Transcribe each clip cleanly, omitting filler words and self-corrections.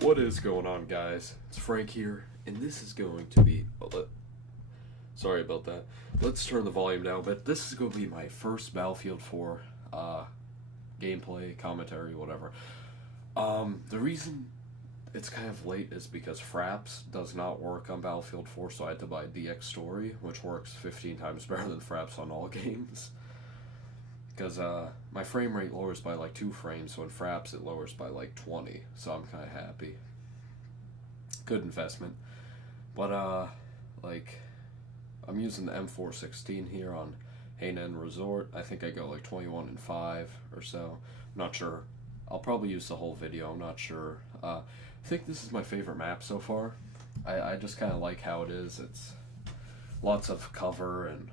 What is going on, guys? It's Frank here, and this is going to be. Sorry about that. Let's turn the volume down, but this is going to be my first Battlefield 4 gameplay, commentary, whatever. The reason it's kind of late is because Fraps does not work on Battlefield 4, so I had to buy DX Story, which works 15 times better than Fraps on all games. Because my frame rate lowers by like 2 frames, so in Fraps it lowers by like 20, so I'm kind of happy. Good investment. But like, I'm using the M416 here on Hainan Resort. I think I go like 21 and 5 or so. I'm not sure. I'll probably use the whole video, I'm not sure. I think this is my favorite map so far. I just kind of like how it is. It's lots of cover and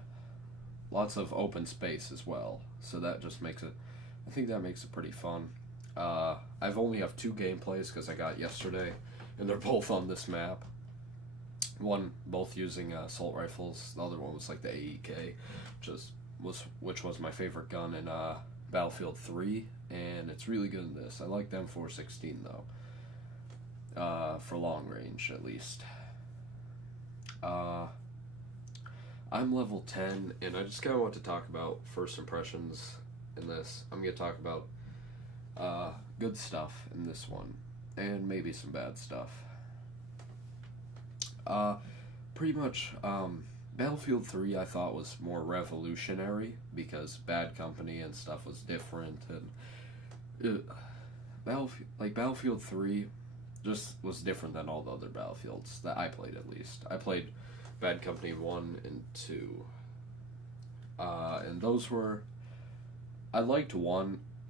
lots of open space as well, so that just makes it, I think that makes it pretty fun. I've only have 2 gameplays because I got yesterday, and they're both on this map. One both using assault rifles, the other one was like the AEK, which was my favorite gun in Battlefield 3, and it's really good in this. I like the M416 though, for long range at least. I'm level 10, and I just kind of want to talk about first impressions in this. I'm going to talk about good stuff in this one, and maybe some bad stuff. Pretty much, Battlefield 3 I thought was more revolutionary, because Bad Company and stuff was different, and Battlefield 3 just was different than all the other Battlefields that I played, at least. I played Bad Company 1 and 2. And those were... I liked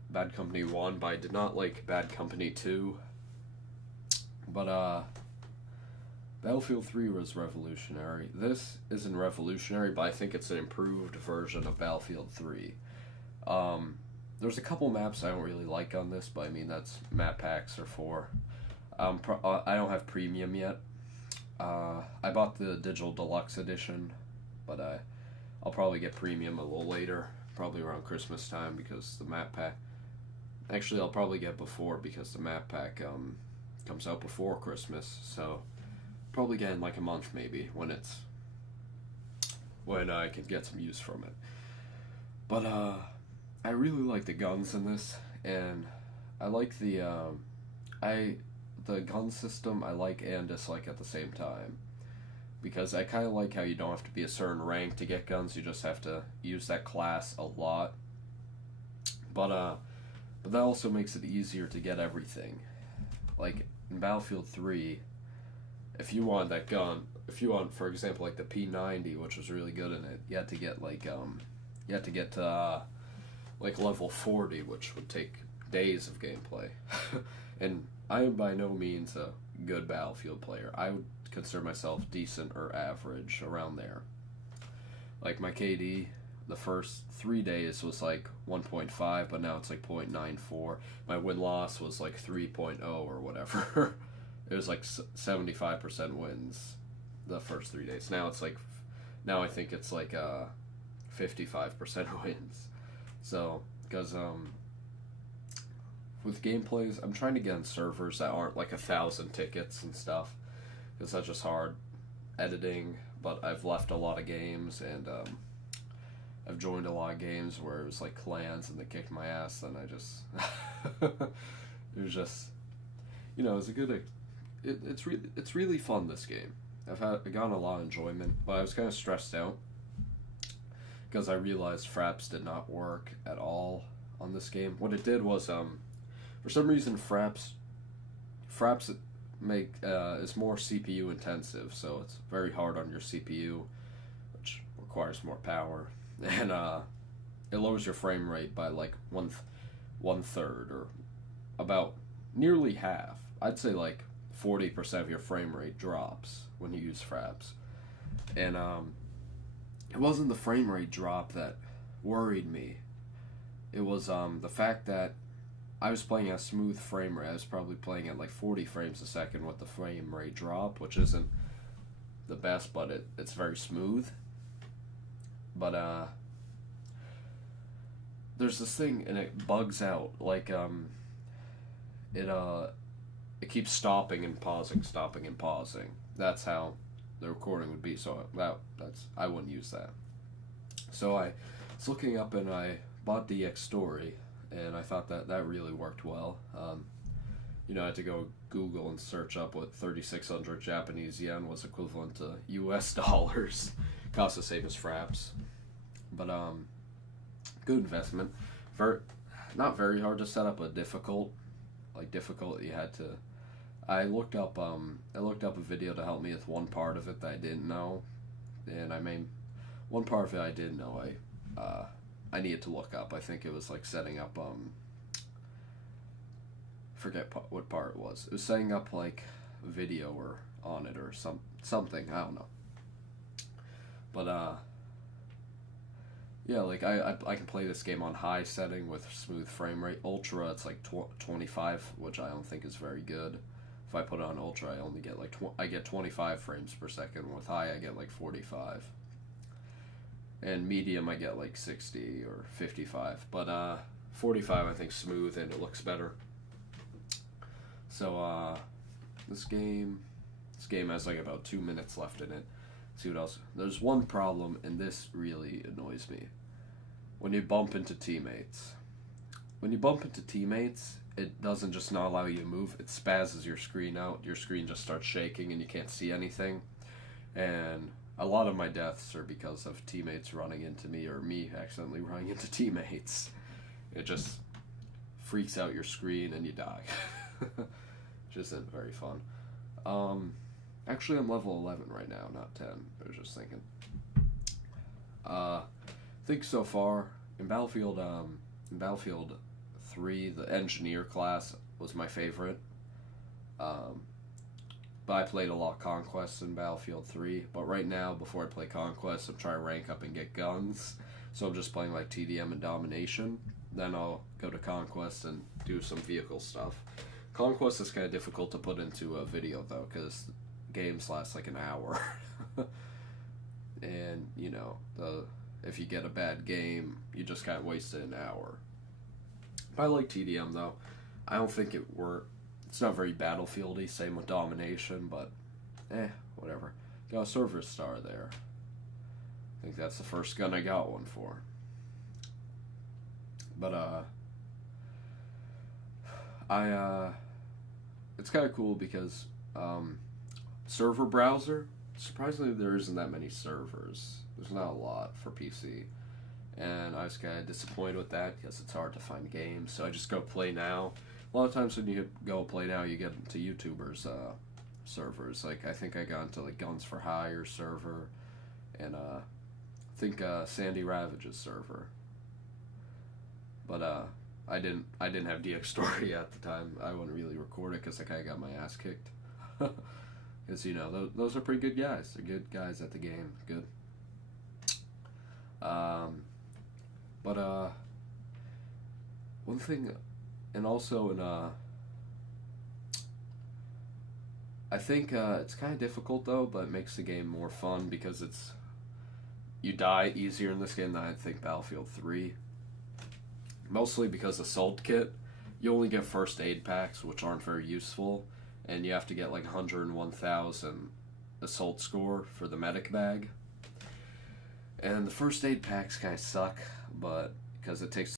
Bad Company 1, but I did not like Bad Company 2. But, Battlefield 3 was revolutionary. This isn't revolutionary, but I think it's an improved version of Battlefield 3. There's a couple maps I don't really like on this, but I mean, that's map packs are for. I don't have Premium yet. I bought the Digital Deluxe Edition, but I'll probably get Premium a little later, probably around Christmas time, because the map pack... Actually, I'll probably get before, because the map pack comes out before Christmas, so probably get in like a month maybe, when I can get some use from it. But I really like the guns in this, and I like the gun system I like and dislike at the same time, because I kind of like how you don't have to be a certain rank to get guns, you just have to use that class a lot, but that also makes it easier to get everything. Like in Battlefield 3, if you want that gun, if you want, for example, like the P90, which was really good in it, you had to get like like level 40, which would take days of gameplay. And I am by no means a good Battlefield player. I would consider myself decent or average, around there. Like my KD, the first 3 days was like 1.5, but now it's like 0.94. My win-loss was like 3.0 or whatever. It was like 75% wins the first 3 days. Now I think it's like 55% wins. So, because with gameplays, I'm trying to get on servers that aren't like 1,000 tickets and stuff, because that's just hard editing. But I've left a lot of games, and I've joined a lot of games where it was like clans and they kicked my ass, and I just it was just, it's a good, it's really fun, this game. I've gotten a lot of enjoyment, but I was kind of stressed out because I realized Fraps did not work at all on this game. What it did was, for some reason, Fraps is more CPU intensive, so it's very hard on your CPU, which requires more power, and it lowers your frame rate by like one third, or about nearly half. I'd say like 40% of your frame rate drops when you use Fraps, and it wasn't the frame rate drop that worried me. It was the fact that I was playing at a smooth frame rate. I was probably playing at like 40 frames a second with the frame rate drop, which isn't the best, but it's very smooth. But there's this thing, and it bugs out. Like it it keeps stopping and pausing, stopping and pausing. That's how the recording would be. So that's I wouldn't use that. So I was looking up and I bought DX Story, and I thought that really worked well. I had to go Google and search up what 3,600 Japanese yen was equivalent to US dollars. Cost the same as fraps. But good investment. Not very hard to set up, but difficult. You had to. I looked up a video to help me with one part of it that I didn't know, and one part of it I did know. I needed to look up. I think it was like setting up forget what part it was. It was setting up like video or on it or something. I don't know. But yeah, like I can play this game on high setting with smooth frame rate. Ultra, it's like 25, which I don't think is very good. If I put it on ultra, I only get like I get 25 frames per second. With high, I get like 45. And medium, I get like 60 or 55. But 45, I think smooth and it looks better. So this game has like about 2 minutes left in it. Let's see what else. There's one problem, and this really annoys me. When you bump into teammates. It doesn't just not allow you to move. It spazzes your screen out. Your screen just starts shaking and you can't see anything. And a lot of my deaths are because of teammates running into me or me accidentally running into teammates. It just freaks out your screen and you die. Which isn't very fun. Actually, I'm level 11 right now, not 10. I was just thinking. I think so far in Battlefield 3, the engineer class was my favorite. But I played a lot of Conquest in Battlefield 3. But right now, before I play Conquest, I'm trying to rank up and get guns. So I'm just playing like TDM and Domination. Then I'll go to Conquest and do some vehicle stuff. Conquest is kind of difficult to put into a video though, because games last like an hour. And, if you get a bad game, you just kind of wasted an hour. I like TDM though. I don't think it's not very Battlefieldy, same with Domination, but whatever. Got a Server Star there. I think that's the first gun I got one for. But it's kind of cool because server browser, surprisingly there isn't that many servers. There's not a lot for PC. And I was kind of disappointed with that because it's hard to find games. So I just go Play Now. A lot of times when you go Play Now, you get into YouTubers' servers. Like, I think I got into like Guns for Hire server. And I think Sandy Ravage's server. But I didn't have DX Story at the time. I wouldn't really record it because I kind of got my ass kicked. Because, those are pretty good guys. They're good guys at the game. Good. But one thing, and also I think it's kind of difficult though, but it makes the game more fun because you die easier in this game than I think Battlefield 3. Mostly because Assault Kit, you only get first aid packs, which aren't very useful, and you have to get like 101,000 assault score for the medic bag. And the first aid packs kind of suck, but because it takes